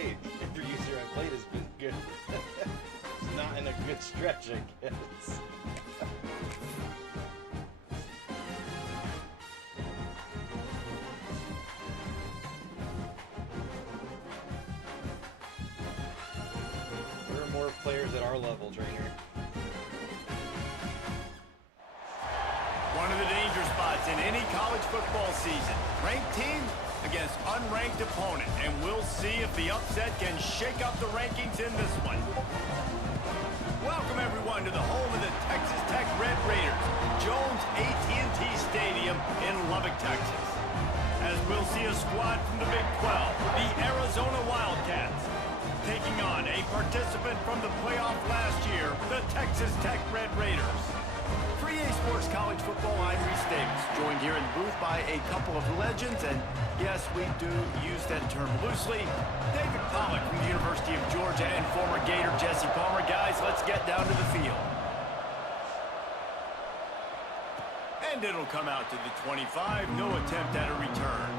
unplayed. Every user I've played has been good. It's not in a good stretch, I guess. There are more players at our level, trainer. One of the danger spots in any college football season. Ranked team against unranked opponent, and we'll see if the upset can shake up the rankings in this one. Welcome everyone to the home of the Texas Tech Red Raiders, Jones AT&T Stadium in Lubbock, Texas. As we'll see a squad from the Big 12, the Arizona Wildcats, taking on a participant from the playoff last year, the Texas Tech Red Raiders. PGA Sports College Football, I'm Reese Davis, joined here in the booth by a couple of legends, and yes, we do use that term loosely. David Pollock from the University of Georgia and former Gator Jesse Palmer. Guys, let's get down to the field. And it'll come out to the 25, no attempt at a return.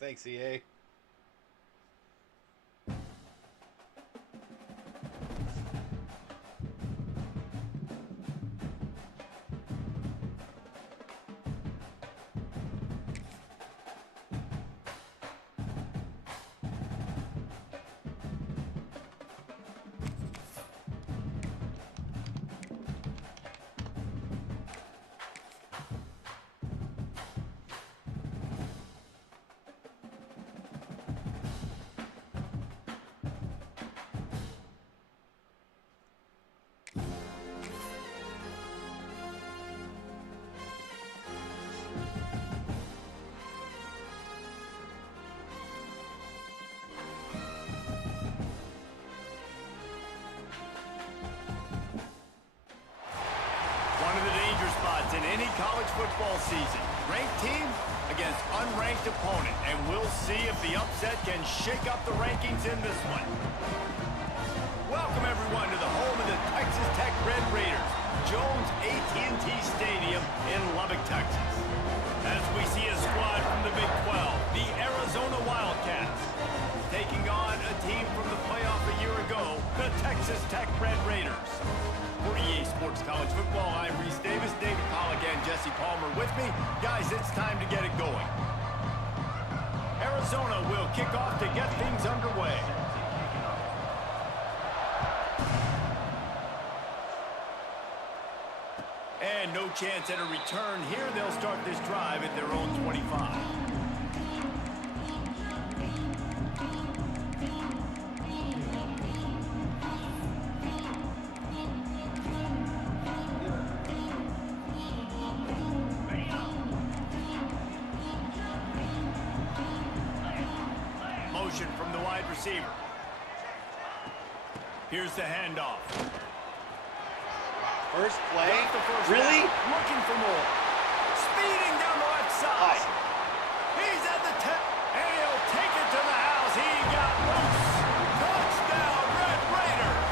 Thanks, EA. In any college football season, ranked team against unranked opponent, and we'll see if the upset can shake up the rankings in this one. Welcome everyone to the home of the Texas Tech Red Raiders, Jones AT&T Stadium in Lubbock, Texas. As we see a squad from the Big 12, the Arizona Wildcats, taking on a team from the playoff a year ago, the Texas Tech Red Raiders. For EA Sports College Football, I'm Reese Davis, David Pollock and Jesse Palmer with me. Guys, it's time to get it going. Arizona will kick off to get things underway. And no chance at a return here. They'll start this drive at their own 25. From the wide receiver. Here's the handoff. First play? Really? Looking for more. Speeding down the left side. Awesome. He's at the 10, and he'll take it to the house. He got loose. Touchdown, Red Raiders.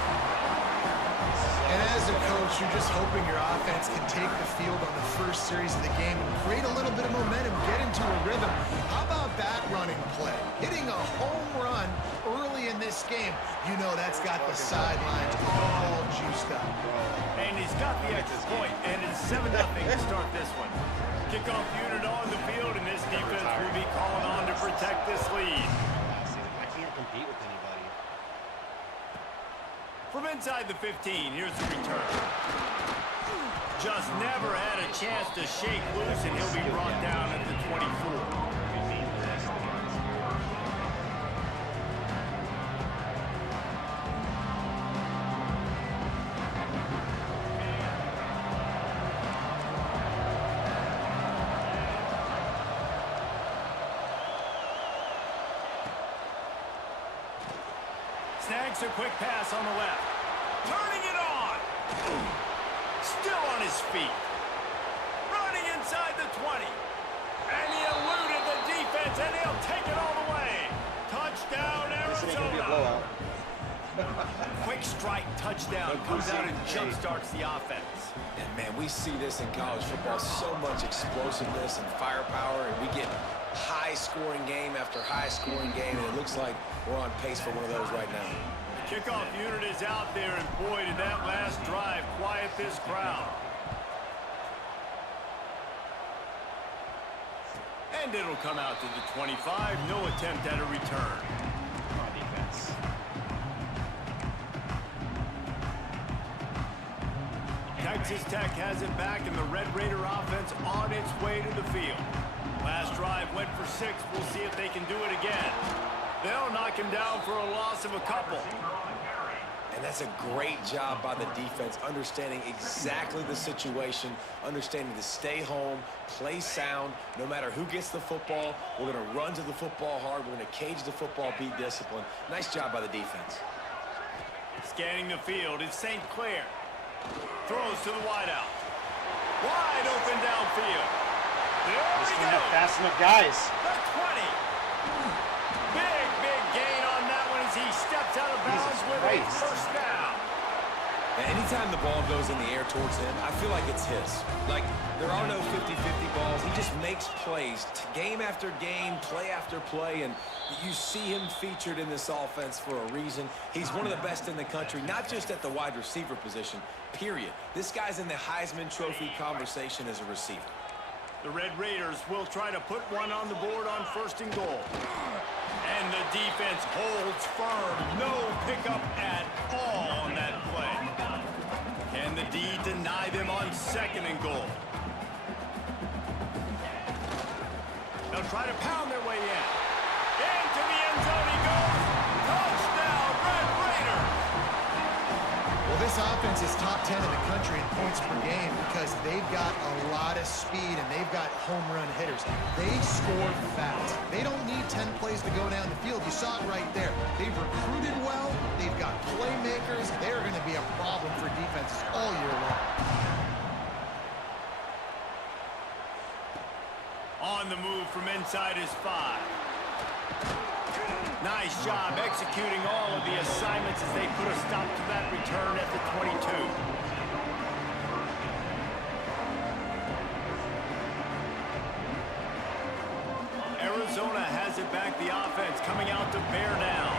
And as a coach, you're just hoping your offense can take the field on the first series of the game and create a little bit of momentum, get into a rhythm. How about that running play? Hitting a home run early in this game. You know that's got the sidelines all juiced up. And he's got the extra point, and it's 7-0 to start this one. Kickoff unit on the field, and this defense will be calling on to protect this lead. I can't compete with anybody. From inside the 15, here's the return. Just never had a chance to shake loose, and he'll be brought down at the 24. Snags a quick pass on the left. Turning it on. Still on his feet. inside the 20. And he eluded the defense, and he'll take it all the way. Touchdown, Arizona. Quick strike touchdown comes out and jump-starts the offense. And, man, we see this in college football, so much explosiveness and firepower, and we get high-scoring game after high-scoring game, and it looks like we're on pace for one of those right now. The kickoff unit is out there, and boy, did that last drive quiet this crowd. And it'll come out to the 25. No attempt at a return. On defense. Texas Tech has it back, and the Red Raider offense on its way to the field. Last drive went for 6. We'll see if they can do it again. They'll knock him down for a loss of a couple. And that's a great job by the defense, understanding exactly the situation, understanding to stay home, play sound. No matter who gets the football, we're going to run to the football hard. We're going to cage the football, be disciplined. Nice job by the defense. Scanning the field is St. Clair. Throws to the wideout. Wide open downfield. There Just we don't go. have fast enough guys. The 20. Big gain on that one as he steps out of bounds with a first down. And anytime the ball goes in the air towards him, I feel like it's his. Like, there are no 50-50 balls. He just makes plays, game after game, play after play, and you see him featured in this offense for a reason. He's one of the best in the country, not just at the wide receiver position, period. This guy's in the Heisman Trophy conversation as a receiver. The Red Raiders will try to put one on the board on 1st and goal. And the defense holds firm. No pickup at all on that play. Can the D deny them on 2nd and goal? They'll try to pound their way in. Into the end zone he goes. Touchdown, Red Raiders! Well, this offense is top 10 in the country in points per game because they've got a lot of speed and they've got home run hitters. They score fast. They don't need 10 plays to go down the field. You saw it right there. They've recruited well. They've got playmakers. They're going to be a problem for defenses all year long. On the move from inside his 5. Nice job executing all of the assignments as they put a stop to that return at the 22. Arizona has it back, the offense coming out to bear down.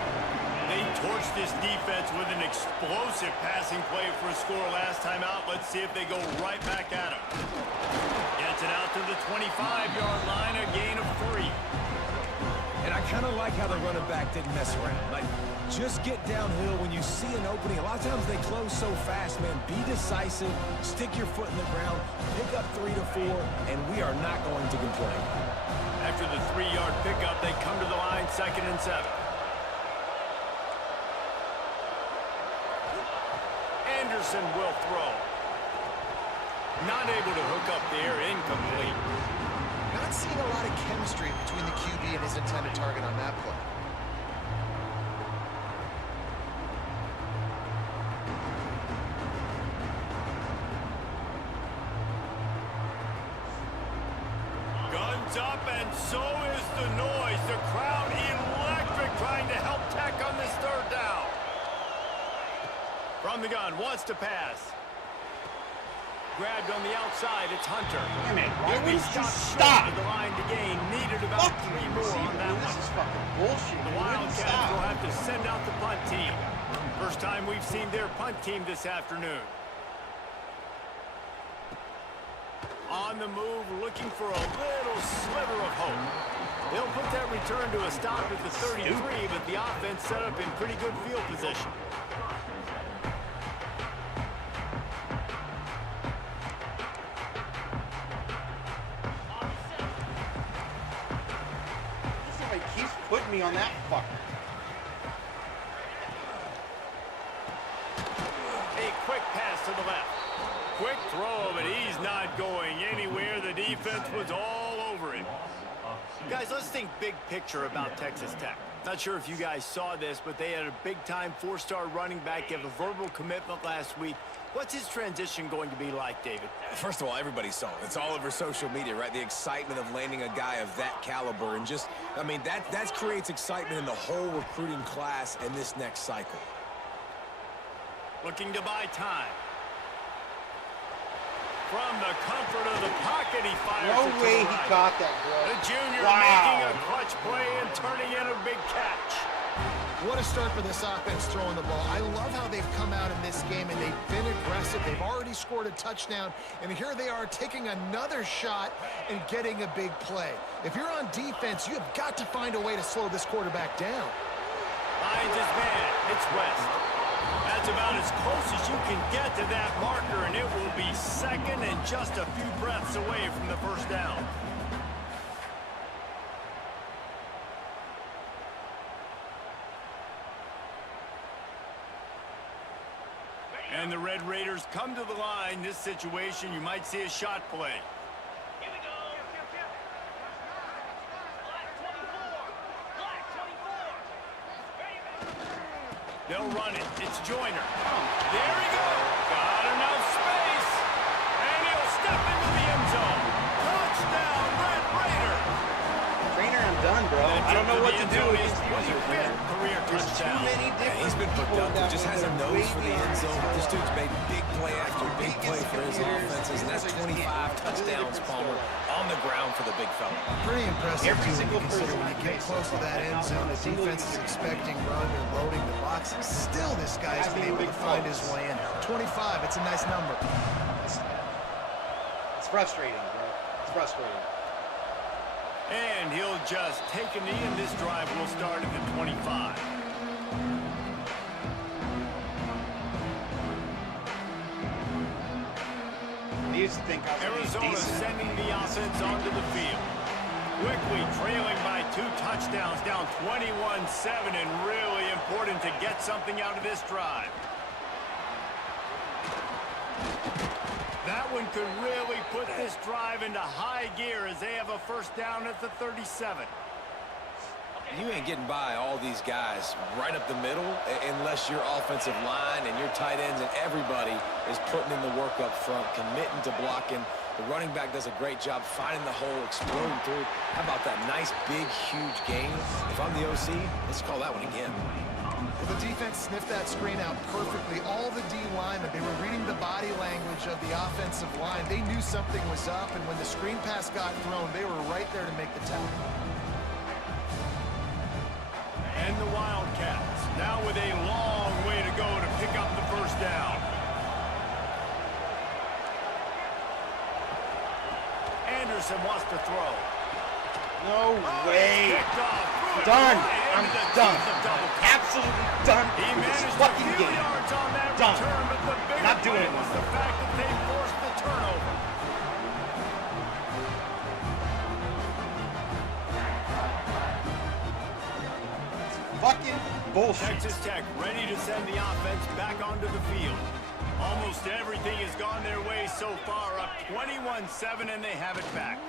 They torched this defense with an explosive passing play for a score last time out. Let's see if they go right back at him. Gets it out to the 25-yard line, a gain of 3. And I kind of like how the running back didn't mess around. Like, just get downhill when you see an opening. A lot of times they close so fast, man. Be decisive, stick your foot in the ground, pick up 3 to 4, and we are not going to complain. After the 3-yard pickup, they come to the line, 2nd and 7. Anderson will throw. Not able to hook up there, incomplete. Not seeing a lot of chemistry between the QB and his intended target on that play. Guns up, and so is the noise. The crowd electric, trying to help Tech on this 3rd down. From the gun, wants to pass. Grabbed on the outside, it's Hunter. Damn it, why He'll be wouldn't you stopped short stop? of the line to gain. Needed about 3 more on that This one. is fucking bullshit. The Wildcats will have to send out the punt team. First time we've seen their punt team this afternoon. On the move, looking for a little sliver of hope. They'll put that return to a stop at the 33, but the offense set up in pretty good field position. Somebody keeps putting me on that fucker. A quick pass to the left. Quick throw, but he's not going anywhere. The defense was all over him. Guys, let's think big picture about Texas Tech. Not sure if you guys saw this, but they had a big-time 4-star running back give a verbal commitment last week. What's his transition going to be like, David? First of all, everybody saw it. It's all over social media, right? The excitement of landing a guy of that caliber. And just, I mean, that creates excitement in the whole recruiting class in this next cycle. Looking to buy time. From the comfort of the pocket, he fires it to No way the he right. caught that, bro. The junior Wow. making a clutch play and turning in a big catch. What a start for this offense throwing the ball. I love how they've come out in this game, and they've been aggressive. They've already scored a touchdown, and here they are taking another shot and getting a big play. If you're on defense, you have got to find a way to slow this quarterback down. Finds his man. It's West. That's about as close as you can get to that marker, and it will be second and just a few breaths away from the first down. And the Red Raiders come to the line. This situation, you might see a shot play. Here we go. Black 24. They'll run it. It's Joyner. There he goes. Got enough space. And he'll step into the end zone. Touchdown, Red Raider. Trainer, I'm done, bro. I don't know what to do with these users, man. Career There's too touchdown. many different He's been people productive, that just has a are nose way for the end beyond zone. his This dude's made big play after big Biggest play for his computers. offenses, and that's 25 touchdowns, Palmer, on the ground for the big fella. Pretty impressive, Every too, when single you consider person when you get close to that end zone, the defense is expecting run, they're loading the box. Still, this guy's been able to find his way in. 25, it's a nice number. It's frustrating, bro. It's frustrating. And he'll just take a knee, and this drive will start at the 25. I used to think I was Arizona decent. sending the offense onto the field. Quickly trailing by 2 touchdowns, down 21-7, and really important to get something out of this drive. That one could really put this drive into high gear as they have a first down at the 37. You ain't getting by all these guys right up the middle unless your offensive line and your tight ends and everybody is putting in the work up front, committing to blocking. The running back does a great job finding the hole, exploding through. How about that nice, big, huge gain? If I'm the OC, let's call that one again. Well, the defense sniffed that screen out perfectly. All the D linemen, they were reading the body language of the offensive line. They knew something was up, and when the screen pass got thrown, they were right there to make the tackle. And the Wildcats, now with a long way to go to pick up the first down. Anderson wants to throw. No way. Picked off. Done. Right I'm into the done. teeth of double coverage. Absolutely done He with this managed a fucking few game. yards on that Done. return, but the bigger Not doing play it was no the more. fact that they forced the turnover. Fucking bullshit. Texas Tech ready to send the offense back onto the field. Almost everything has gone their way so far, up 21-7, and they have it back.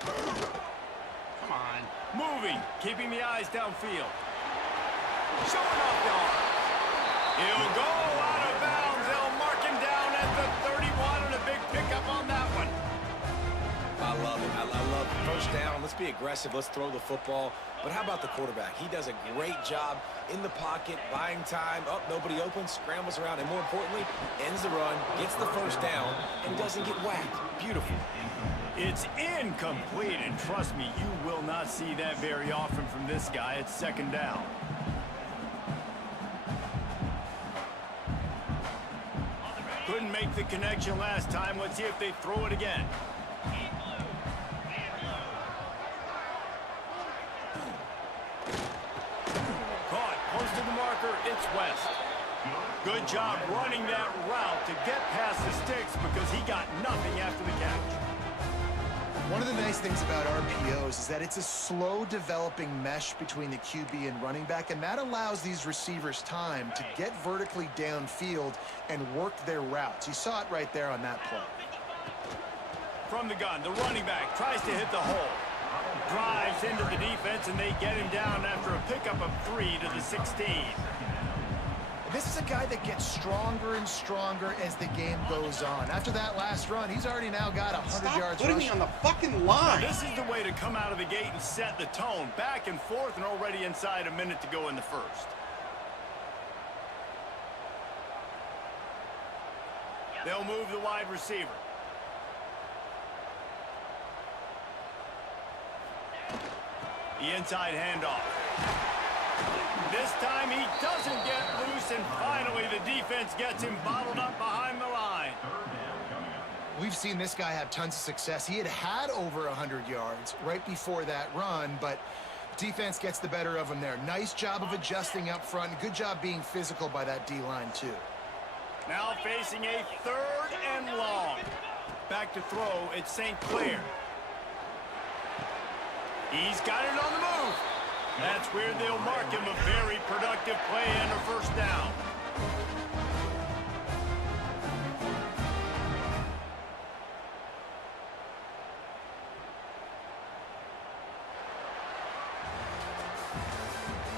Come on. Moving, keeping the eyes downfield. Showing off the arm. He'll go out of bounds. They'll mark him down at the 31, and a big pickup on that one. I love it. I love it. First down. Let's be aggressive. Let's throw the football. But how about the quarterback? He does a great job in the pocket, buying time. Up, nobody open, scrambles around, and more importantly, ends the run, gets the first down, and doesn't get whacked. Beautiful. It's incomplete, and trust me, you will not see that very often from this guy. It's second down. Couldn't make the connection last time. Let's see if they throw it again. Caught, close to the marker, it's West. Good job running that route to get past the sticks because he got nothing after the catch. One of the nice things about RPOs is that it's a slow developing mesh between the QB and running back, and that allows these receivers time to get vertically downfield and work their routes. You saw it right there on that play. From the gun, the running back tries to hit the hole. drives into the defense, and they get him down after a pickup of 3 to the 16. This is a guy that gets stronger and stronger as the game goes on. After that last run, he's already now got 100 yards putting rushing. me on the fucking line. Now, this is the way to come out of the gate and set the tone. Back and forth, and already inside a minute to go in the first. They'll move the wide receiver. The inside handoff. This time he doesn't get loose, and finally the defense gets him bottled up behind the line. We've seen this guy have tons of success. He had over 100 yards right before that run, but defense gets the better of him there. Nice job of adjusting up front. Good job being physical by that D-line, too. Now facing a 3rd and long. Back to throw, it's St. Clair. He's got it on the move. That's where they'll mark him a very productive play and a first down.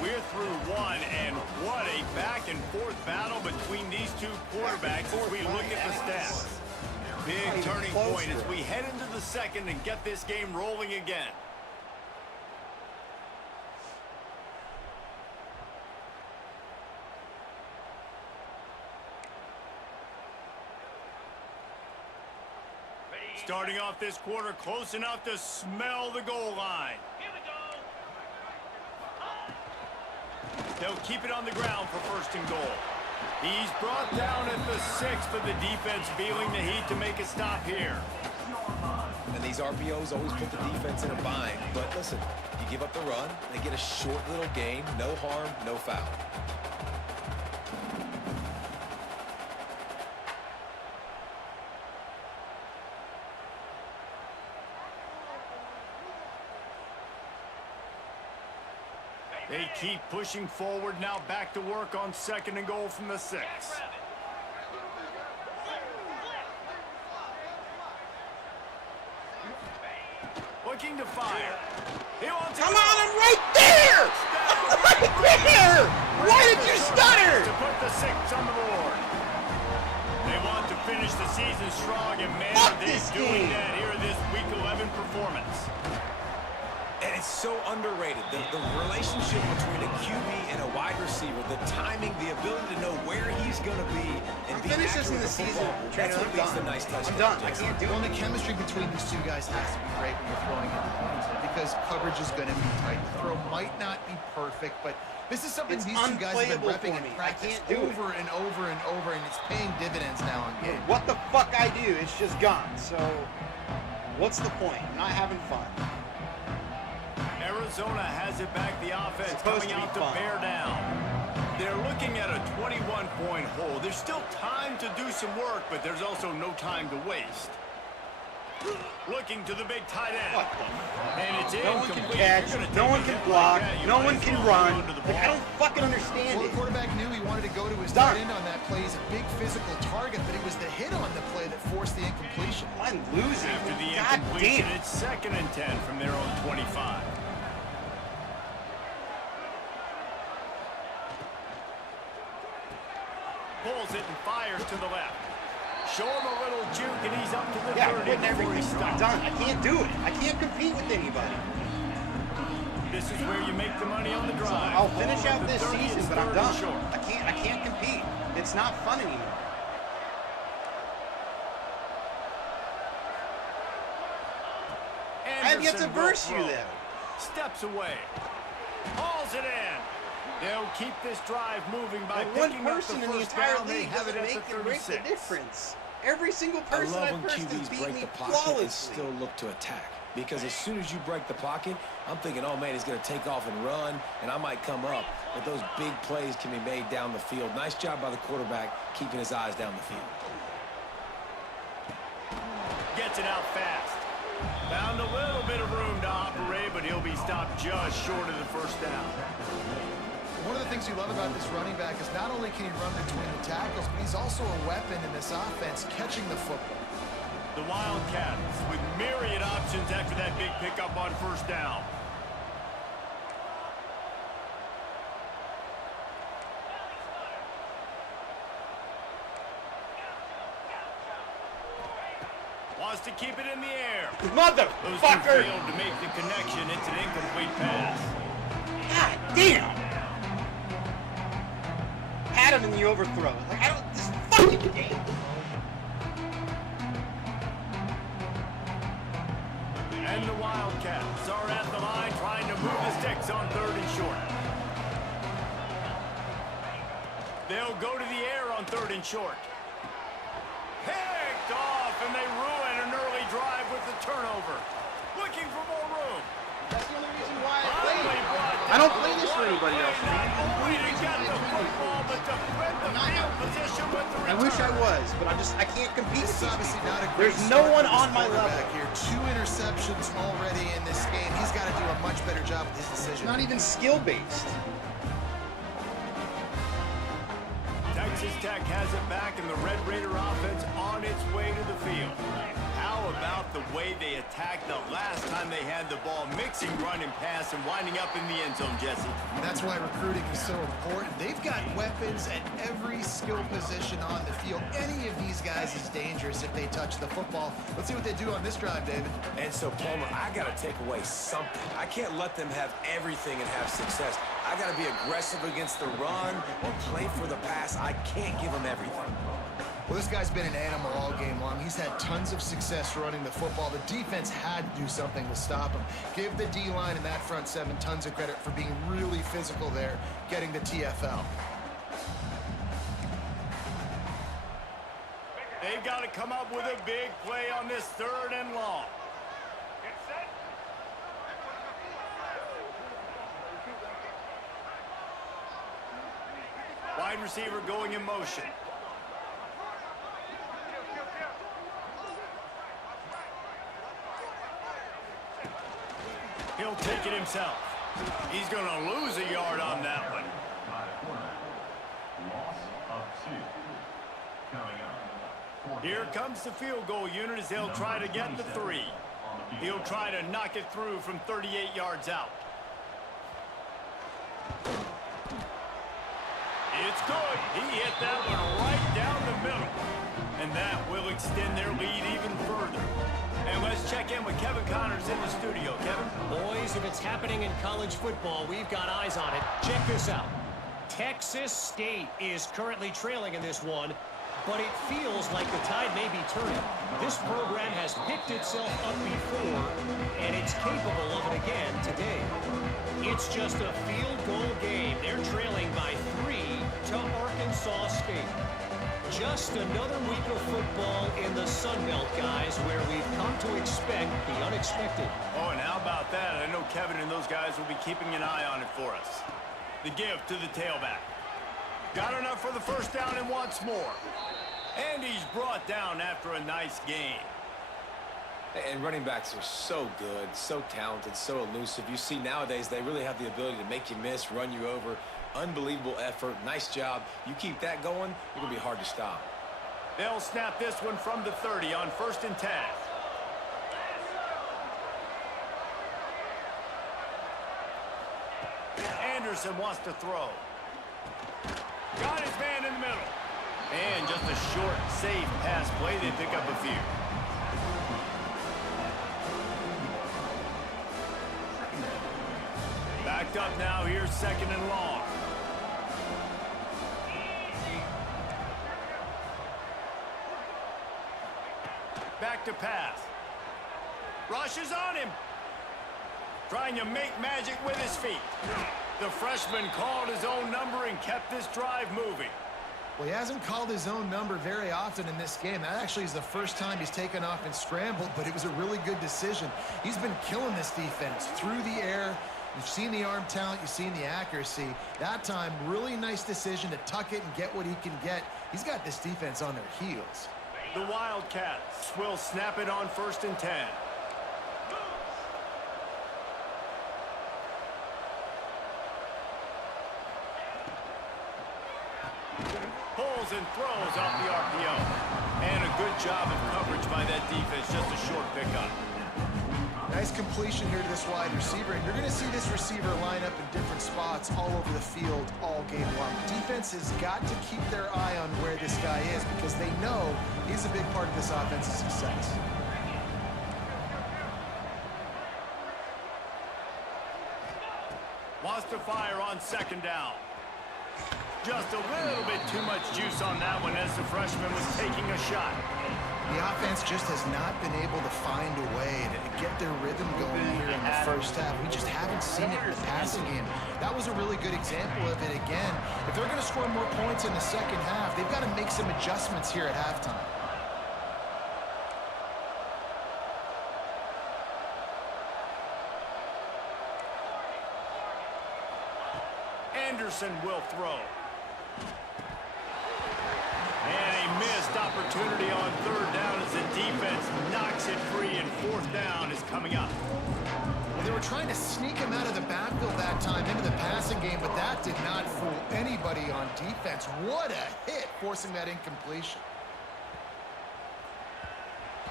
We're through one, and what a back-and-forth battle between these two quarterbacks as we look at the stats. Big turning point as we head into the second and get this game rolling again. Starting off this quarter close enough to smell the goal line. They'll keep it on the ground for 1st and goal. He's brought down at the 6, but the defense feeling the heat to make a stop here. And these RPOs always put the defense in a bind. But listen, you give up the run, they get a short little gain, no harm, no foul. They keep pushing forward, now back to work on 2nd and goal from the 6. Looking to fire. He wants Come on, I'm right there! I'm right there! Why did you stutter? To put the 6 on the board. They want to finish the season strong, and man, Fuck they're this doing game. that here in this Week 11 performance. And it's so underrated. The relationship between a QB and a wide receiver, the timing, the ability to know where he's going to be and be Finish this in accurate the with season. football. That's what makes the nice touchdown. I'm done. I Jason. can't do Well, it. the chemistry between these two guys has to be great when you're throwing into the hands because coverage is going to be tight. The throw might not be perfect, but this is something It's these two guys have been unplayable repping for in me. practice I can't do it. over and over and over, and it's paying dividends now in game. What the fuck I do, it's just gone. So, what's the point? I'm not having fun. Arizona has it back, the offense Supposed coming to be out to fun. bear down. They're looking at a 21-point hole. There's still time to do some work, but there's also no time to waste. Looking to the big tight end. What the fuck? And it's No one can incomplete. catch, You're gonna no take one a can hit block, like that, you no might one as can well run. hang on to the Like, I ball. don't fucking understand Well, it. the quarterback knew he wanted to go to his Done. tight end on that play. He's a big physical target, but it was the hit on the play that forced the incompletion. I'm losing. After the God incompletion, damn. it's 2nd and 10 from their own 25. Pulls it and fires to the left. Show him a little juke, and he's up to the Yeah, 30 I'm quitting before he everything. I'm stops. done. I can't do it. I can't compete with anybody. This is where you make the money on the drive. I'll finish Ball out at the this 30, season, it's but I'm 3rd and done. short. I can't compete. It's not fun anymore. I have yet to Anderson will verse you throw. then. Steps away. Hauls it in. They'll keep this drive moving by But one picking up person the in the first entire down. They league have it doesn't at make the and break the 36. difference. Every single I person love I've when versed has QBs beat break me the pocket and flawlessly. still look to attack. Because as soon as you break the pocket, I'm thinking, oh man, he's going to take off and run, and I might come up. But those big plays can be made down the field. Nice job by the quarterback keeping his eyes down the field. Gets it out fast. Found a little bit of room to operate, but he'll be stopped just short of the first down. One of the things you love about this running back is not only can he run between the tackles, but he's also a weapon in this offense catching the football. The Wildcats with myriad options after that big pickup on first down. Wants to keep it in the air. Motherfucker! Failed to make the connection. It's an incomplete pass. God damn! Had him in the overthrow. Like, I don't. This fucking game. And the Wildcats are at the line trying to move the sticks on 3rd and short. They'll go to the air on 3rd and short. Picked off, and they ruin an early drive with the turnover. Looking for more room. That's the only reason why I play it. I don't play this for anybody else, man. I wish I was, but I can't compete with these people. There's no one on my level. Here, 2 interceptions already in this game. He's got to do a much better job with his decision. Not even skill-based. Texas Tech has it back, and the Red Raider offense on its way to the field. How about the way they attacked the last time they had the ball, mixing run and pass and winding up in the end zone, Jesse? That's why recruiting is so important. They've got weapons at every skill position on the field. Any of these guys is dangerous if they touch the football. Let's see what they do on this drive, David. And so, Palmer, I got to take away something. I can't let them have everything and have success. I got to be aggressive against the run or play for the pass. I can't give them everything. Well, this guy's been an animal all game long. He's had tons of success running the football. The defense had to do something to stop him. Give the D-line and that front 7 tons of credit for being really physical there, getting the TFL. They've got to come up with a big play on this 3rd and long. Wide receiver going in motion. He'll take it himself. He's going to lose a yard on that one. Here comes the field goal unit as they'll try to get the 3. He'll try to knock it through from 38 yards out. It's good. He hit that one right down the middle. And that will extend their lead even further. And let's check in with Kevin Connors in the studio. Kevin? Boys, if it's happening in college football, we've got eyes on it. Check this out. Texas State is currently trailing in this one, but it feels like the tide may be turning. This program has picked itself up before, and it's capable of it again today. It's just a field goal game. They're trailing by 3 to Arkansas State. Just another week of football in the Sun Belt, guys, where we've come to expect the unexpected. Oh, and how about that? I know Kevin and those guys will be keeping an eye on it for us. The give to the tailback. Got enough for the first down and wants more. And he's brought down after a nice game. And running backs are so good, so talented, so elusive. You see nowadays they really have the ability to make you miss, run you over. Unbelievable effort. Nice job. You keep that going, it's going to be hard to stop. They'll snap this one from the 30 on 1st and 10. Anderson wants to throw. Got his man in the middle. And just a short, safe pass play. They pick up a few. Backed up now. Here's 2nd and long. Back to pass. Rushes on him. Trying to make magic with his feet. The freshman called his own number and kept this drive moving. Well, he hasn't called his own number very often in this game. That actually is the first time he's taken off and scrambled, but it was a really good decision. He's been killing this defense through the air. You've seen the arm talent, you've seen the accuracy. That time, really nice decision to tuck it and get what he can get. He's got this defense on their heels. The Wildcats will snap it on 1st and 10. Pulls and throws off the RPO. And a good job of coverage by that defense. Just a short pickup. Nice completion here to this wide receiver, and you're going to see this receiver line up in different spots all over the field all game long. Defense has got to keep their eye on where this guy is because they know he's a big part of this offense's success. Wants to fire on second down. Just a little bit too much juice on that one as the freshman was taking a shot. The offense just has not been able to find a way to get their rhythm going here in the first half. We just haven't seen it in the passing game. That was a really good example of it again. If they're going to score more points in the second half, they've got to make some adjustments here at halftime. Anderson will throw. And a missed opportunity on third down as the defense knocks it free, and fourth down is coming up. Well, they were trying to sneak him out of the backfield that time into the passing game, but that did not fool anybody on defense. What a hit, forcing that incompletion.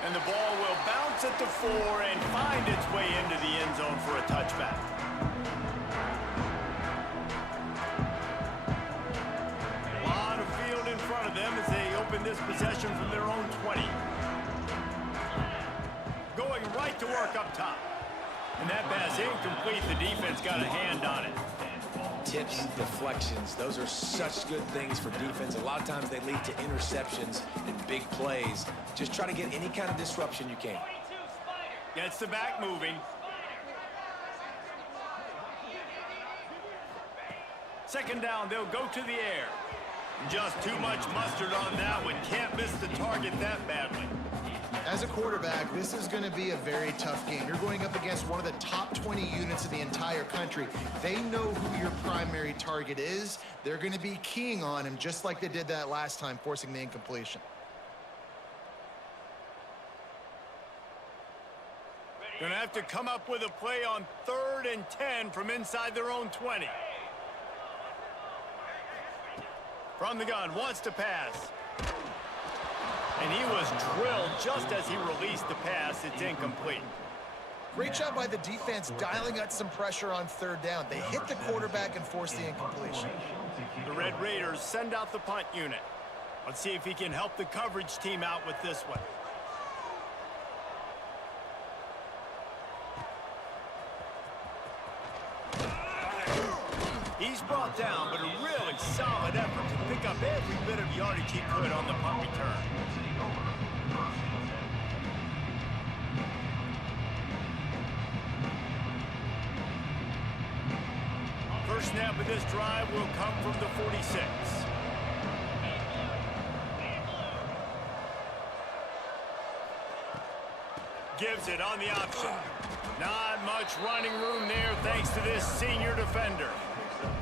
And the ball will bounce at the 4 and find its way into the end zone for a touchback. Front of them as they open this possession from their own 20. Going right to work up top. And that pass incomplete. The defense got a hand on it. Tips, deflections, those are such good things for defense. A lot of times they lead to interceptions and big plays. Just try to get any kind of disruption you can. Gets the back moving. Second down, they'll go to the air. Just too much mustard on that one. Can't miss the target that badly. As a quarterback, this is going to be a very tough game. You're going up against one of the top 20 units in the entire country. They know who your primary target is. They're going to be keying on him just like they did that last time, forcing the incompletion. Going to have to come up with a play on 3rd and 10 from inside their own 20. From the gun, wants to pass. And he was drilled just as he released the pass. It's incomplete. Great job by the defense dialing up some pressure on third down. They hit the quarterback and forced the incompletion. The Red Raiders send out the punt unit. Let's see if he can help the coverage team out with this one. He's brought down, but a really solid effort to pick up every bit of yardage he could on the punt return. First snap of this drive will come from the 46. Gives it on the option. Not much running room there thanks to this senior defender.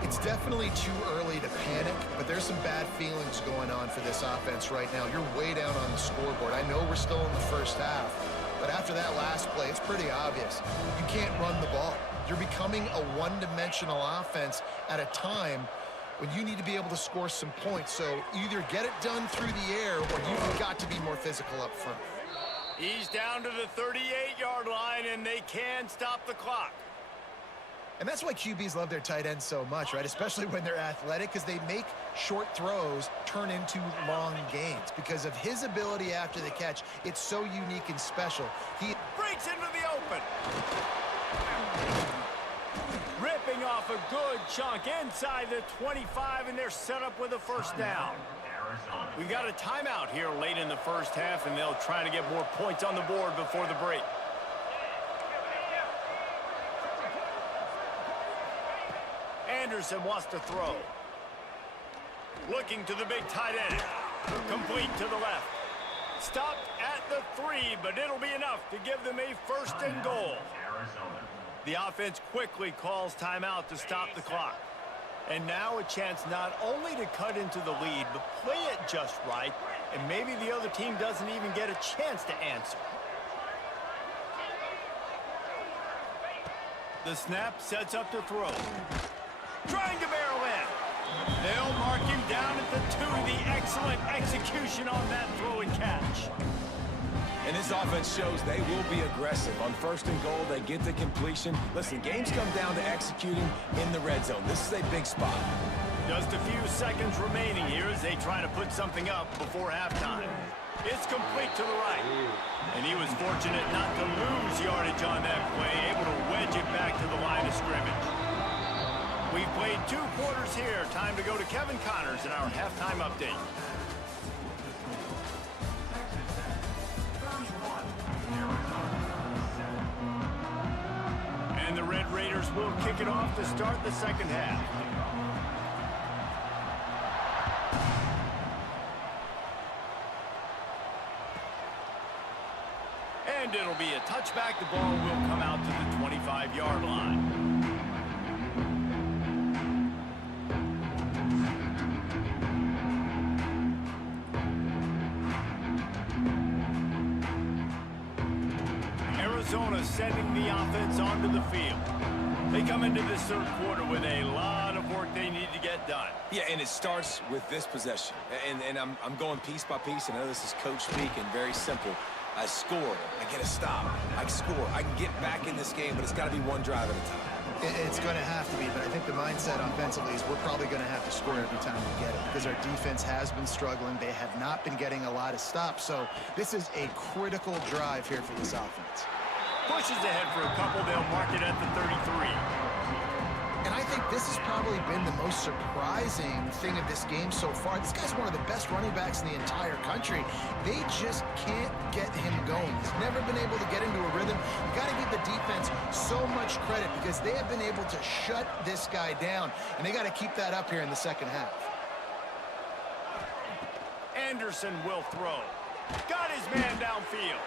It's definitely too early to panic, but there's some bad feelings going on for this offense right now. You're way down on the scoreboard. I know we're still in the first half, but after that last play, it's pretty obvious. You can't run the ball. You're becoming a one-dimensional offense at a time when you need to be able to score some points. So either get it done through the air or you've got to be more physical up front. He's down to the 38-yard line, and they can stop the clock. And that's why QBs love their tight ends so much, right? Especially when they're athletic, because they make short throws turn into long gains. Because of his ability after the catch, it's so unique and special. He breaks into the open. Ripping off a good chunk inside the 25, and they're set up with a first down. We've got a timeout here late in the first half, and they'll try to get more points on the board before the break. Anderson wants to throw. Looking to the big tight end. Complete to the left. Stopped at the 3, but it'll be enough to give them a first and goal. The offense quickly calls timeout to stop the clock. And now a chance not only to cut into the lead, but play it just right, and maybe the other team doesn't even get a chance to answer. The snap sets up to throw. Trying to barrel in. They'll mark him down at the 2. The Excellent execution on that throw and catch. And this offense shows they will be aggressive. On 1st and goal, they get the completion. Listen, games come down to executing in the red zone. This is a big spot. Just a few seconds remaining here as they try to put something up before halftime. It's complete to the right. And he was fortunate not to lose yardage on that play, able to wedge it back to the line of scrimmage. We've played 2 quarters here. Time to go to Kevin Connors in our halftime update. And the Red Raiders will kick it off to start the second half. And it'll be a touchback. The ball will come out to the 25-yard line. Arizona sending the offense onto the field. They come into this third quarter with a lot of work they need to get done. Yeah, and it starts with this possession. And I'm going piece by piece. I know this is coach speak and very simple. I score, I get a stop, I score. I can get back in this game, but it's got to be one drive at a time. It's going to have to be, but I think the mindset offensively is we're probably going to have to score every time we get it because our defense has been struggling. They have not been getting a lot of stops, so this is a critical drive here for this offense. Pushes ahead for a couple. They'll mark it at the 33. And I think this has probably been the most surprising thing of this game so far. This guy's one of the best running backs in the entire country. They just can't get him going. He's never been able to get into a rhythm. You got to give the defense so much credit because they have been able to shut this guy down, and they got to keep that up here in the second half. Anderson will throw. Got his man downfield.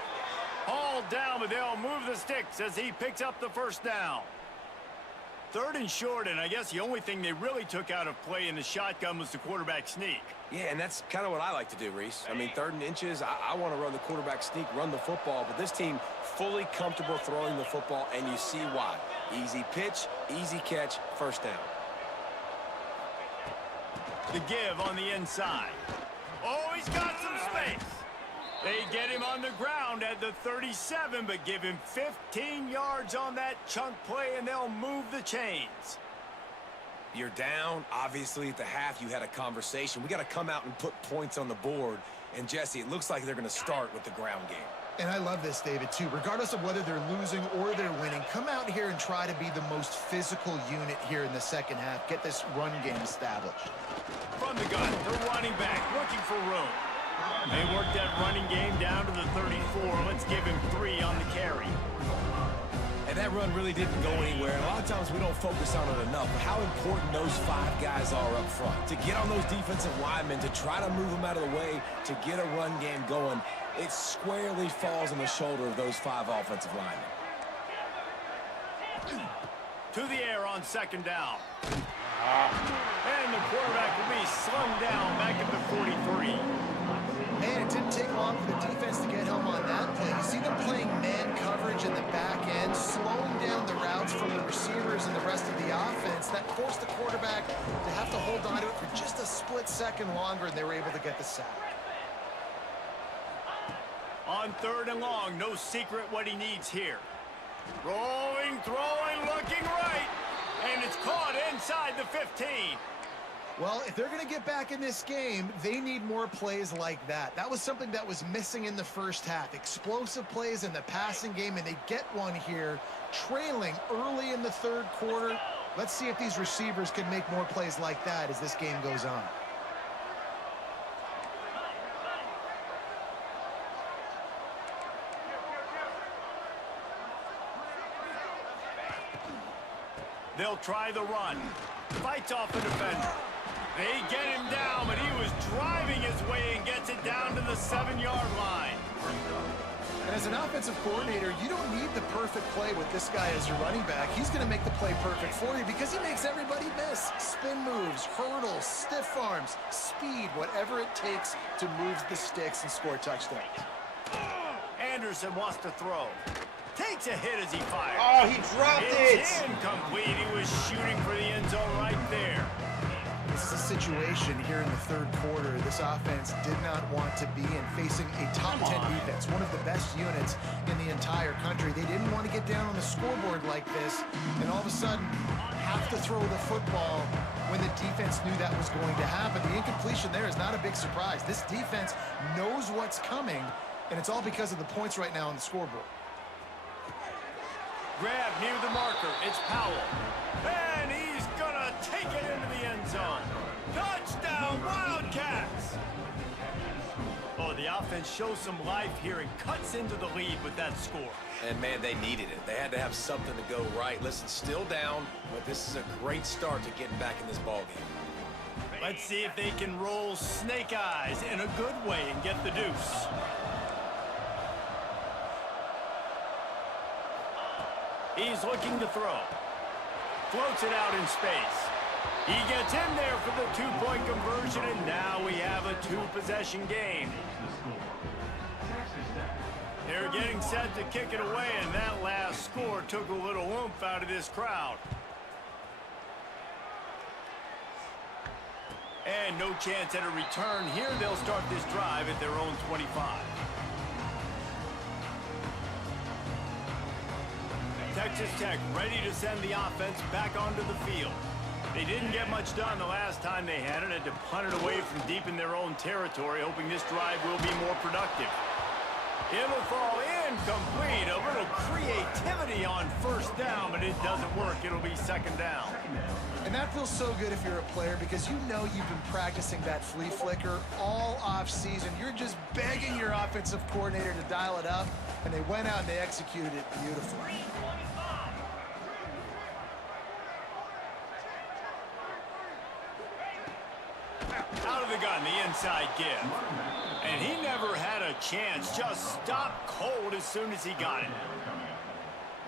Hauled down, but they'll move the sticks as he picks up the first down. 3rd and short, and I guess the only thing they really took out of play in the shotgun was the quarterback sneak. Yeah, and that's kind of what I like to do, Reese. I mean, 3rd and inches, I want to run the quarterback sneak, run the football, but this team fully comfortable throwing the football, and you see why. Easy pitch, easy catch, first down. The give on the inside. Oh, he's got some space. They get him on the ground at the 37, but give him 15 yards on that chunk play, and they'll move the chains. You're down. Obviously, at the half, you had a conversation. We got to come out and put points on the board. And, Jesse, it looks like they're going to start with the ground game. And I love this, David, too. Regardless of whether they're losing or they're winning, come out here and try to be the most physical unit here in the second half. Get this run game established. From the gun, the running back looking for room. They worked that running game down to the 34. Let's give him 3 on the carry. And that run really didn't go anywhere. And a lot of times we don't focus on it enough. But how important those 5 guys are up front. To get on those defensive linemen, to try to move them out of the way, to get a run game going, it squarely falls on the shoulder of those 5 offensive linemen. To the air on 2nd down. And the quarterback will be slung down back at the 43. Man, it didn't take long for the defense to get home on that play. You see them playing man coverage in the back end, slowing down the routes from the receivers and the rest of the offense. That forced the quarterback to have to hold on to it for just a split second longer, and they were able to get the sack. On 3rd and long, no secret what he needs here. Rolling, throwing, looking right. And it's caught inside the 15. Well, if they're going to get back in this game, they need more plays like that. That was something that was missing in the first half. Explosive plays in the passing game, and they get one here, trailing early in the 3rd quarter. Let's see if these receivers can make more plays like that as this game goes on. They'll try the run. Fights off the defender. They get him down, but he was driving his way and gets it down to the 7-yard line. And as an offensive coordinator, you don't need the perfect play with this guy as your running back. He's going to make the play perfect for you because he makes everybody miss. Spin moves, hurdles, stiff arms, speed, whatever it takes to move the sticks and score touchdowns. Anderson wants to throw. Takes a hit as he fires. Oh, he dropped it. It's incomplete. He was shooting for the end zone right there. This is a situation here in the third quarter this offense did not want to be in, facing a top 10 defense, one of the best units in the entire country. They didn't want to get down on the scoreboard like this, and all of a sudden have to throw the football when the defense knew that was going to happen. The incompletion there is not a big surprise. This defense knows what's coming, and it's all because of the points right now on the scoreboard. Grab near the marker. It's Powell. And he's going to take it into the end zone. Touchdown, Wildcats! Oh, the offense shows some life here and cuts into the lead with that score. And, man, they needed it. They had to have something to go right. Listen, still down, but this is a great start to getting back in this ballgame. Let's see if they can roll snake eyes in a good way and get the deuce. He's looking to throw. Floats it out in space. He gets in there for the two-point conversion, and now we have a two-possession game. They're getting set to kick it away, and that last score took a little oomph out of this crowd. And no chance at a return here. They'll start this drive at their own 25. Texas Tech ready to send the offense back onto the field. They didn't get much done the last time they had it. Had to punt it away from deep in their own territory, hoping this drive will be more productive. It'll fall incomplete. A little creativity on first down, but it doesn't work. It'll be second down. And that feels so good if you're a player, because you know you've been practicing that flea flicker all off season. You're just begging your offensive coordinator to dial it up, and they went out and they executed it beautifully. Out of the gun, the inside give. And he never had a chance. Just stopped cold as soon as he got it.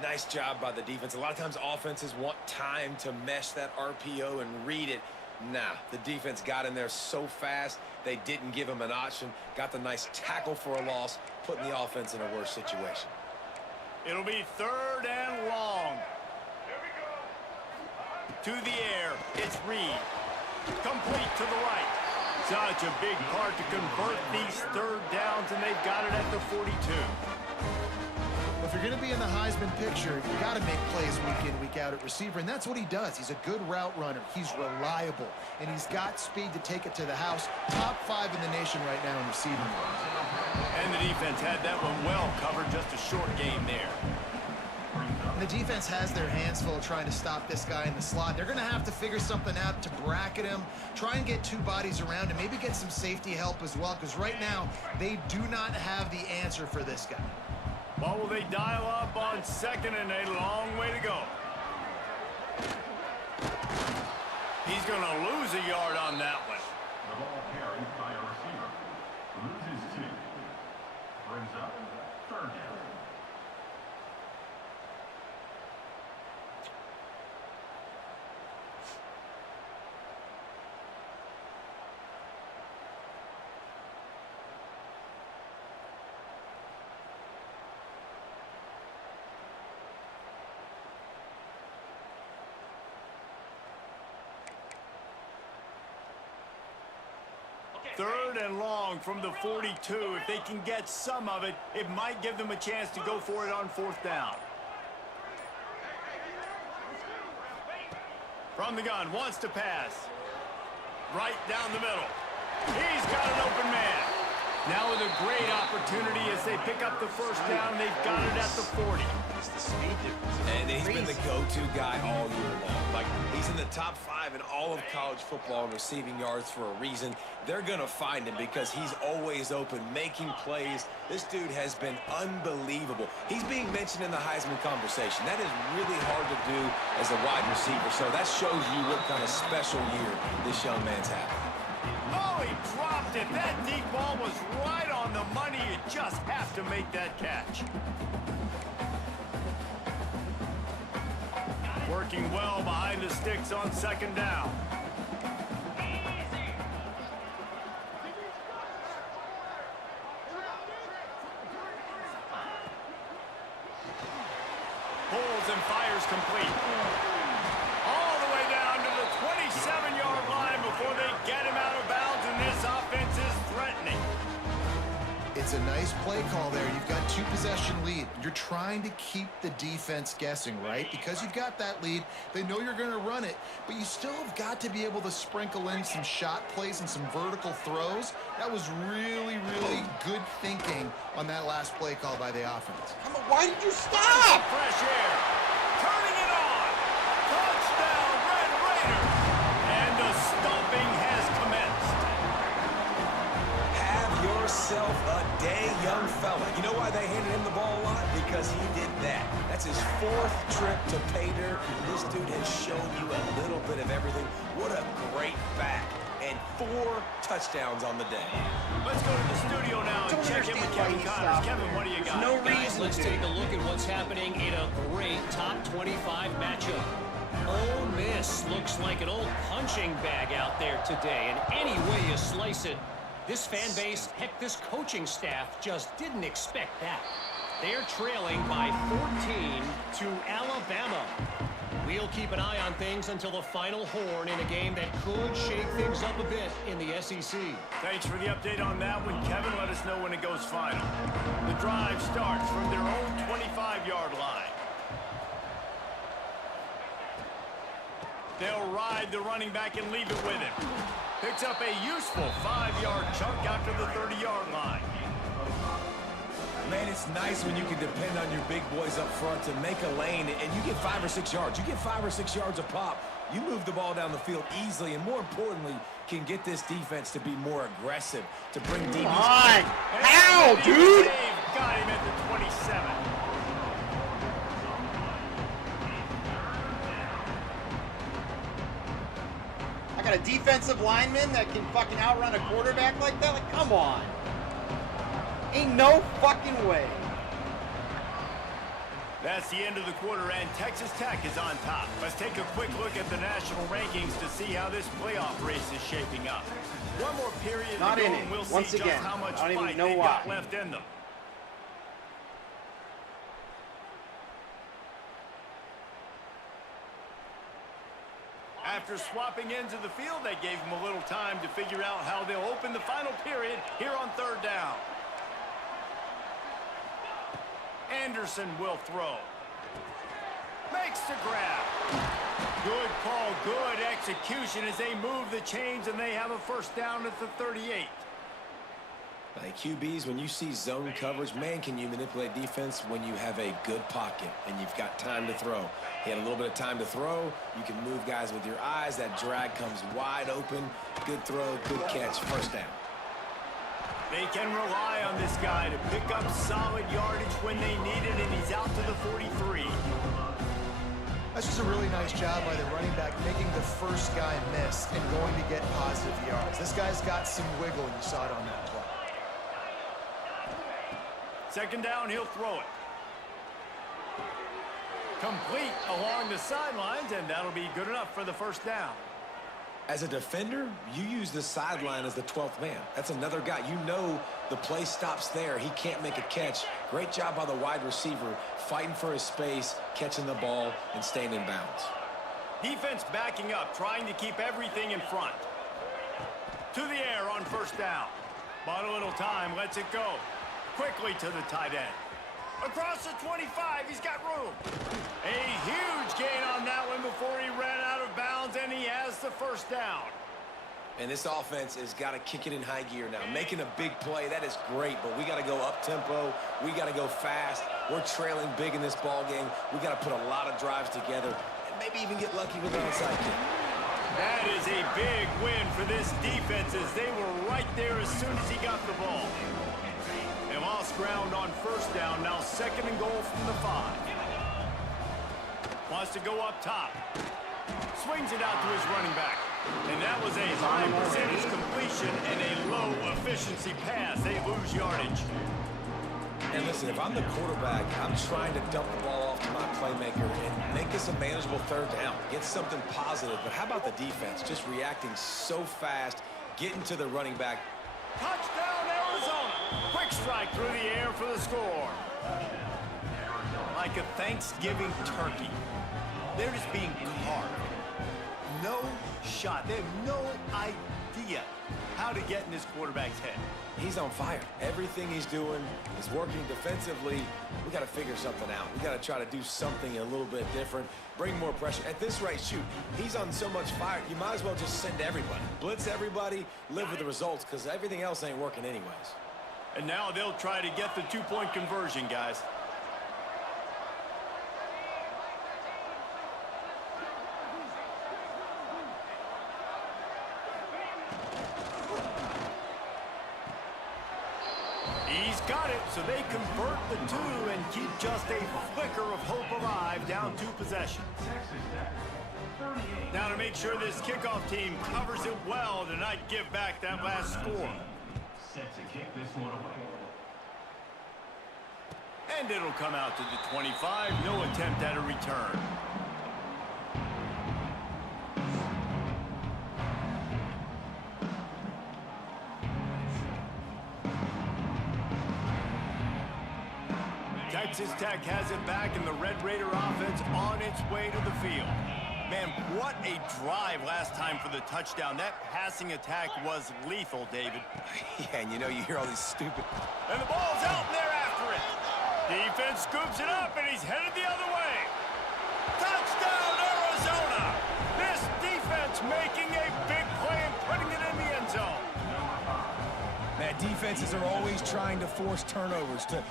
Nice job by the defense. A lot of times offenses want time to mesh that RPO and read it. Nah, the defense got in there so fast, they didn't give him an option. Got the nice tackle for a loss, putting the offense in a worse situation. It'll be third and long. To the air, it's Reed. Complete to the right. Such a big part to convert these third downs, and they've got it at the 42. If you're going to be in the Heisman picture, you've got to make plays week in, week out at receiver, and that's what he does. He's a good route runner. He's reliable, and he's got speed to take it to the house. Top 5 in the nation right now in receiving. And the defense had that one well covered. Just a short game there. And the defense has their hands full trying to stop this guy in the slot. They're going to have to figure something out to bracket him, try and get two bodies around him, maybe get some safety help as well, because right now they do not have the answer for this guy. Well, will they dial up on second and a long way to go? He's going to lose a yard on that one. The ball carried by a receiver. Loses 2. Brings up third down. Third and long from the 42. If they can get some of it, it might give them a chance to go for it on fourth down. From the gun, wants to pass. Right down the middle. He's got an open man. Now with a great opportunity as they pick up the first down. They've got it at the 40. It's the speed difference. And he's been the go-to guy all year long. Like, he's in the top 5 in all of college football in receiving yards for a reason. They're going to find him because he's always open, making plays. This dude has been unbelievable. He's being mentioned in the Heisman conversation. That is really hard to do as a wide receiver. So that shows you what kind of special year this young man's having. Oh, he dropped it. That deep ball was right on the money. You just have to make that catch. Working well behind the sticks on second down. Pulls and fires complete. All the way down to the 27-yard line before they get him out of bounds, and this offense is threatening. It's a nice play call there. You've got 2-possession lead. You're trying to keep the defense guessing, right? Because you've got that lead, they know you're going to run it, but you still have got to be able to sprinkle in some shot plays and some vertical throws. That was really, really good thinking on that last play call by the offense. Come on, why did you stop? Fresh air. Turning it on. Touchdown, Red Raiders. And the stomping has commenced. Have yourself a day, young fella. You know why they handed him the ball a lot? Because he did that. That's his 4th trip to pay dirt. This dude has shown you a little bit of everything. What a great back. And 4 touchdowns on the day. Let's go to the studio now and check in with Kevin Connors. Kevin, what do you got? No Guys, reason let's to. take a look at what's happening in a great top 25 matchup. Ole Miss looks like an old punching bag out there today, and any way you slice it, this fan base, heck, this coaching staff just didn't expect that. They're trailing by 14 to Alabama. We'll keep an eye on things until the final horn in a game that could shake things up a bit in the SEC. Thanks for the update on that one, Kevin. Let us know when it goes final. The drive starts from their own 25-yard line. They'll ride the running back and leave it with him. Picks up a useful 5-yard chunk after the 30-yard line. Man, it's nice when you can depend on your big boys up front to make a lane, and you get 5 or 6 yards. You get 5 or 6 yards a pop. You move the ball down the field easily, and more importantly, can get this defense to be more aggressive, to bring DBs. Come on! How, dude? Got him at the 27. I got a defensive lineman that can fucking outrun a quarterback like that? Like, come on. Ain't no fucking way. That's the end of the quarter, and Texas Tech is on top. Let's take a quick look at the national rankings to see how this playoff race is shaping up. One more period to Not go, in it. and we'll Once see again, just how much I don't even fight know they've why. got left in them. After swapping into the field, they gave them a little time to figure out how they'll open the final period here on 3rd down. Anderson will throw. Makes the grab. Good call, good execution as they move the chains, and they have a 1st down at the 38. Like QBs, when you see zone coverage, man, can you manipulate defense when you have a good pocket and you've got time to throw. He had a little bit of time to throw. You can move guys with your eyes. That drag comes wide open. Good throw, good catch, 1st down. They can rely on this guy to pick up solid yardage when they need it, and he's out to the 43. That's just a really nice job by the running back, making the first guy miss and going to get positive yards. This guy's got some wiggle, and you saw it on that play. 2nd down, he'll throw it. Complete along the sidelines, and that'll be good enough for the 1st down. As a defender, you use the sideline as the 12th man. That's another guy. You know the play stops there. He can't make a catch. Great job by the wide receiver, fighting for his space, catching the ball, and staying in bounds. Defense backing up, trying to keep everything in front. To the air on 1st down. Bought a little time, lets it go. Quickly to the tight end. Across the 25, he's got room. A huge gain on that one before he ran out of bounds, and he has the 1st down. And this offense has got to kick it in high gear now. Making a big play, that is great, but we got to go up-tempo. We got to go fast. We're trailing big in this ball game. We got to put a lot of drives together and maybe even get lucky with an onside kick. That is a big win for this defense as they were right there as soon as he got the ball. They lost ground on 1st down, now 2nd and goal from the 5. Wants to go up top. Swings it out to his running back. And that was a high percentage completion and a low efficiency pass. They lose yardage. And listen, if I'm the quarterback, I'm trying to dump the ball off to my playmaker and make this a manageable 3rd down. Get something positive. But how about the defense? Just reacting so fast, getting to the running back. Touchdown, Arizona. Quick strike through the air for the score. Like a Thanksgiving turkey. They're just being carved. no shot. They have no idea how to get in this quarterback's head. He's on fire. Everything he's doing is working defensively. We got to figure something out. We got to try to do something a little bit different, bring more pressure. At this rate, shoot, he's on so much fire, you might as well just send everybody. Blitz everybody, live with the results, because everything else ain't working anyways. And now they'll try to get the two-point conversion, guys. He's got it, so they convert the two and keep just a flicker of hope alive, down 2 possessions. Now to make sure this kickoff team covers it well to not give back that last score. Set to kick this one away. And it'll come out to the 25, no attempt at a return. Texas Tech has it back, and the Red Raider offense on its way to the field. Man, what a drive last time for the touchdown. That passing attack was lethal, David. Yeah, and you know, you hear all these stupid... And the ball's out, and they're after it. Defense scoops it up, and he's headed the other way. Touchdown, Arizona! This defense making a big play and putting it in the end zone. Man, defenses are always trying to force turnovers to...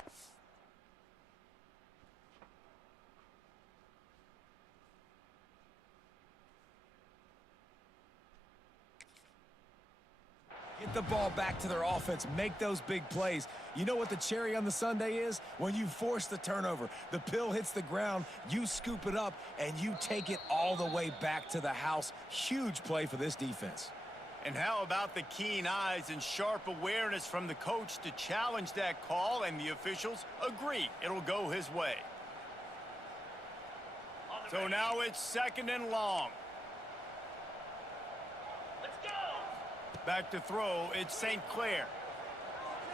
Get the ball back to their offense, make those big plays. You know what the cherry on the sundae is? When you force the turnover, the pill hits the ground, you scoop it up, and you take it all the way back to the house. Huge play for this defense. And how about the keen eyes and sharp awareness from the coach to challenge that call, and the officials agree it'll go his way. So now it's 2nd and long. Back to throw, it's St. Clair.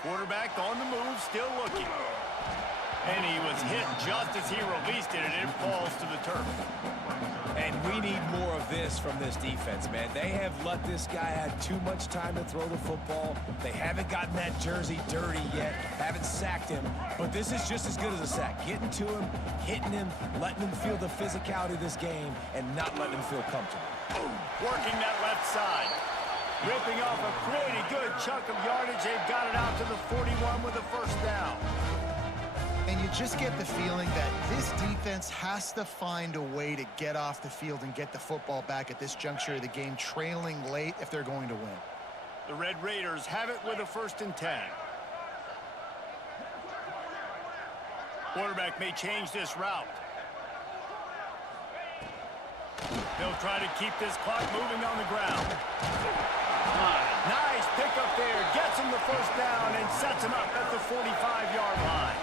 Quarterback on the move, still looking. And he was hit just as he released it, and it falls to the turf. And we need more of this from this defense, man. They have let this guy have too much time to throw the football. They haven't gotten that jersey dirty yet, haven't sacked him. But this is just as good as a sack. Getting to him, hitting him, letting him feel the physicality of this game, and not letting him feel comfortable. Working that left side. Ripping off a pretty good chunk of yardage. They've got it out to the 41 with a first down. And you just get the feeling that this defense has to find a way to get off the field and get the football back at this juncture of the game, trailing late if they're going to win. The Red Raiders have it with a 1st and 10. Quarterback may change this route. They'll try to keep this clock moving on the ground. Nice pickup there. Gets him the first down and sets him up at the 45-yard line.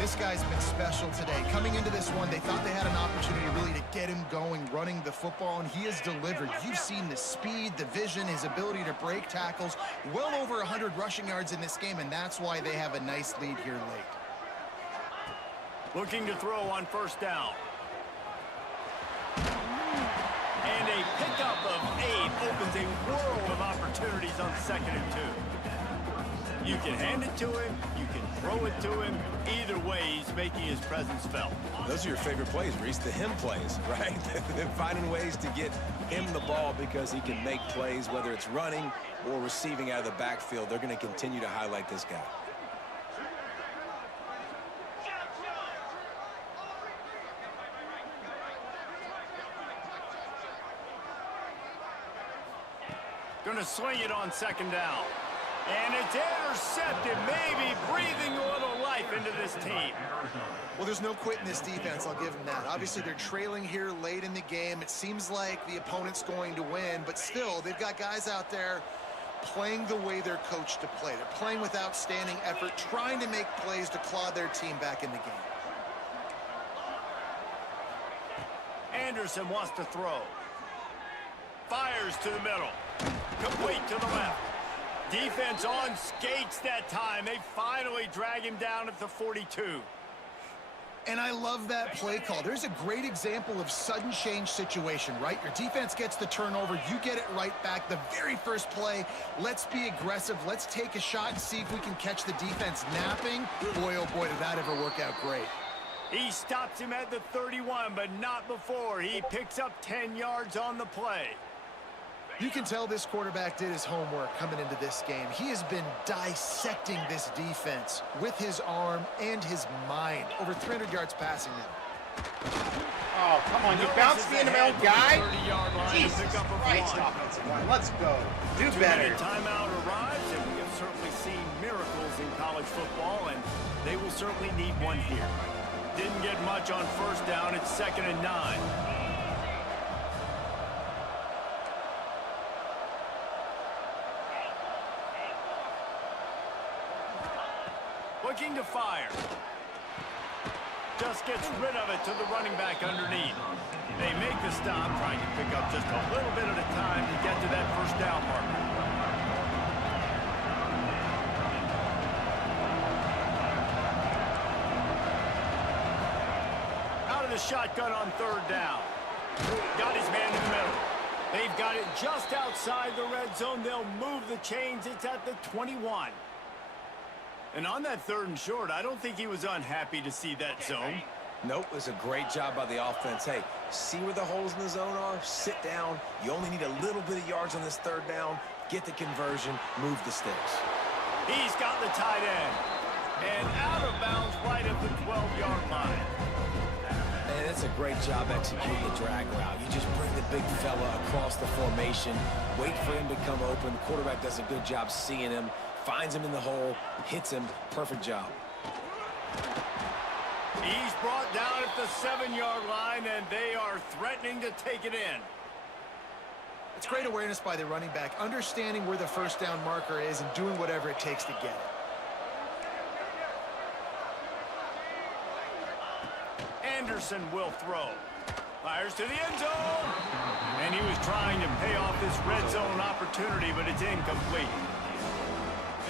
This guy's been special today. Coming into this one, they thought they had an opportunity really to get him going, running the football, and he has delivered. You've seen the speed, the vision, his ability to break tackles. Well over 100 rushing yards in this game, and that's why they have a nice lead here late. Looking to throw on 1st down. And a pickup of 8 opens a world of opportunities on 2nd and 2. You can hand it to him, you can throw it to him. Either way, he's making his presence felt. Those are your favorite plays, Reese, the him plays, right? They're finding ways to get him the ball because he can make plays, whether it's running or receiving out of the backfield. They're going to continue to highlight this guy. Going to swing it on 2nd down. And it's intercepted, maybe breathing a little life into this team. Well, there's no quitting this defense, I'll give them that. Obviously, they're trailing here late in the game. It seems like the opponent's going to win, but still, they've got guys out there playing the way they're coached to play. They're playing with outstanding effort, trying to make plays to claw their team back in the game. Anderson wants to throw. Fires to the middle. Complete to the left. Defense on skates that time. They finally drag him down at the 42. And I love that play call. There's a great example of sudden change situation, right? Your defense gets the turnover, you get it right back. The very first play, let's be aggressive. Let's take a shot and see if we can catch the defense napping. Boy, oh boy, did that ever work out great. He stops him at the 31, but not before. He picks up 10 yards on the play. You can tell this quarterback did his homework coming into this game. He has been dissecting this defense with his arm and his mind. Over 300 yards passing now. Oh, come on. You bounced me into my own guy? Jesus Christ, offensive line. Let's go. Do better. Timeout arrives, and we have certainly seen miracles in college football, and they will certainly need one here. Didn't get much on first down. It's 2nd and 9. Looking to fire. Just gets rid of it to the running back underneath. They make the stop, trying to pick up just a little bit at a time to get to that first down marker. Out of the shotgun on 3rd down. Got his man in the middle. They've got it just outside the red zone. They'll move the chains. It's at the 21. And on that 3rd and short, I don't think he was unhappy to see that zone. Nope, it was a great job by the offense. Hey, see where the holes in the zone are? Sit down. You only need a little bit of yards on this 3rd down. Get the conversion. Move the sticks. He's got the tight end. And out of bounds right at the 12-yard line. Man, that's a great job executing the drag route. You just bring the big fella across the formation, wait for him to come open. The quarterback does a good job seeing him, finds him in the hole, hits him. Perfect job. He's brought down at the 7-yard line, and they are threatening to take it in. It's great awareness by the running back, understanding where the first down marker is and doing whatever it takes to get it. Anderson will throw. Fires to the end zone. And he was trying to pay off this red zone opportunity, but it's incomplete.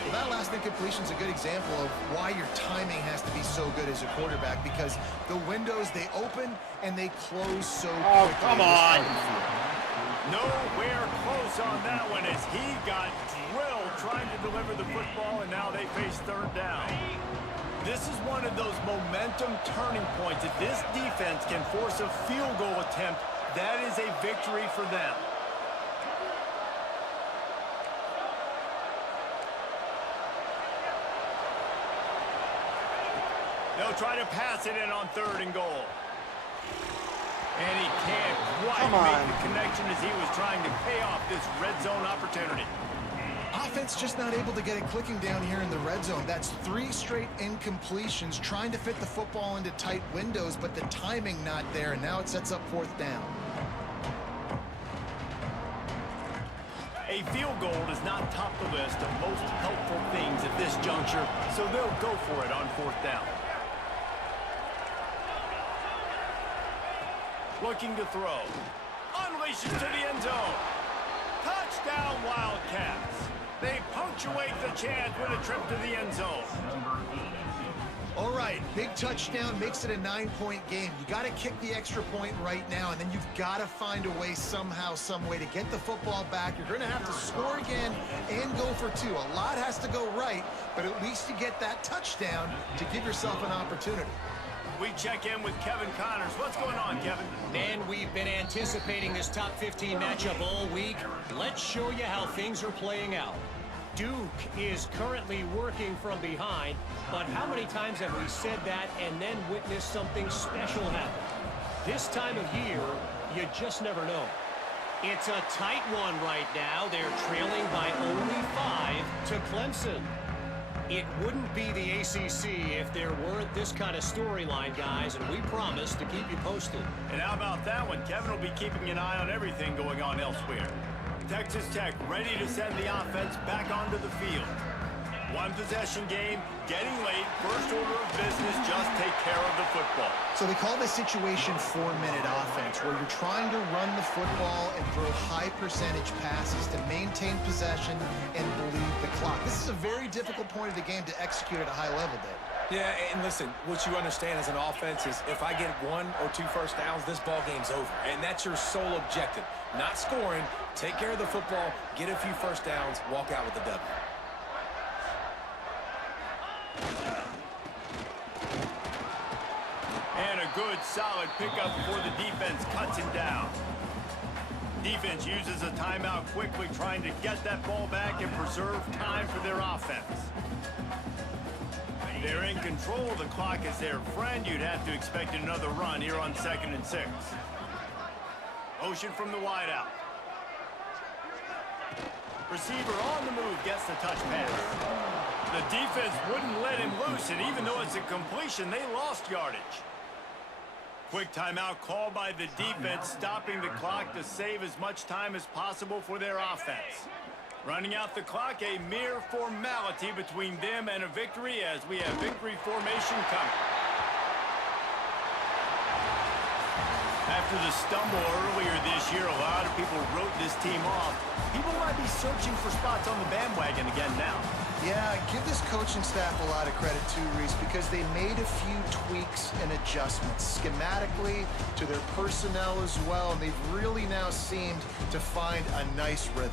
Well, that last incompletion is a good example of why your timing has to be so good as a quarterback, because the windows, they open and they close so quickly. Oh, come on. Nowhere close on that one as he got drilled trying to deliver the football, and now they face 3rd down. This is one of those momentum turning points. If this defense can force a field goal attempt, that is a victory for them. They'll try to pass it in on 3rd and goal. And he can't quite make the connection as he was trying to pay off this red zone opportunity. Offense just not able to get it clicking down here in the red zone. That's 3 straight incompletions, trying to fit the football into tight windows, but the timing not there, and now it sets up 4th down. A field goal does not top the list of most helpful things at this juncture, so they'll go for it on 4th down. Looking to throw. Unleashes to the end zone. Touchdown, Wildcats. They punctuate the chance with a trip to the end zone. All right, big touchdown makes it a 9-point game. You got to kick the extra point right now, and then you've got to find a way somehow, some way to get the football back. You're going to have to score again and go for 2. A lot has to go right, but at least you get that touchdown to give yourself an opportunity. We check in with Kevin Connors. What's going on, Kevin? Man, we've been anticipating this top 15 matchup all week. Let's show you how things are playing out. Duke is currently working from behind, but how many times have we said that and then witnessed something special happen? This time of year, you just never know. It's a tight one right now. They're trailing by only 5 to Clemson. It wouldn't be the ACC if there weren't this kind of storyline, guys, and we promise to keep you posted. And how about that one? Kevin will be keeping an eye on everything going on elsewhere. Texas Tech ready to send the offense back onto the field. 1 possession game, getting late, first order of business, just take care of the football. So they call this situation 4-minute offense, where you're trying to run the football and throw high percentage passes to maintain possession and bleed the clock. This is a very difficult point of the game to execute at a high level, Dave. Yeah, and listen, what you understand as an offense is if I get 1 or 2 first downs, this ball game's over. And that's your sole objective. Not scoring, take care of the football, get a few first downs, walk out with the W. And a good, solid pickup before the defense cuts him down. Defense uses a timeout quickly, trying to get that ball back and preserve time for their offense. They're in control of the clock as their friend. You'd have to expect another run here on 2nd and 6. Motion from the wideout. Receiver on the move gets the touch pass. The defense wouldn't let him loose, and even though it's a completion, they lost yardage. Quick timeout called by the defense, stopping the clock to save as much time as possible for their offense. Running out the clock, a mere formality between them and a victory as we have victory formation coming. After the stumble earlier this year, a lot of people wrote this team off. People might be searching for spots on the bandwagon again now. Yeah, give this coaching staff a lot of credit too, Reese, because they made a few tweaks and adjustments schematically to their personnel as well, and they've really now seemed to find a nice rhythm.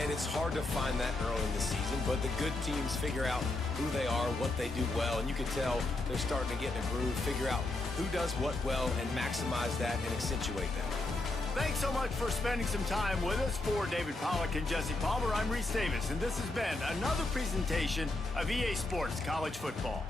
And it's hard to find that early in the season, but the good teams figure out who they are, what they do well, and you can tell they're starting to get in a groove, figure out who does what well, and maximize that and accentuate that. Thanks so much for spending some time with us. For David Pollack and Jesse Palmer, I'm Reese Davis, and this has been another presentation of EA Sports College Football.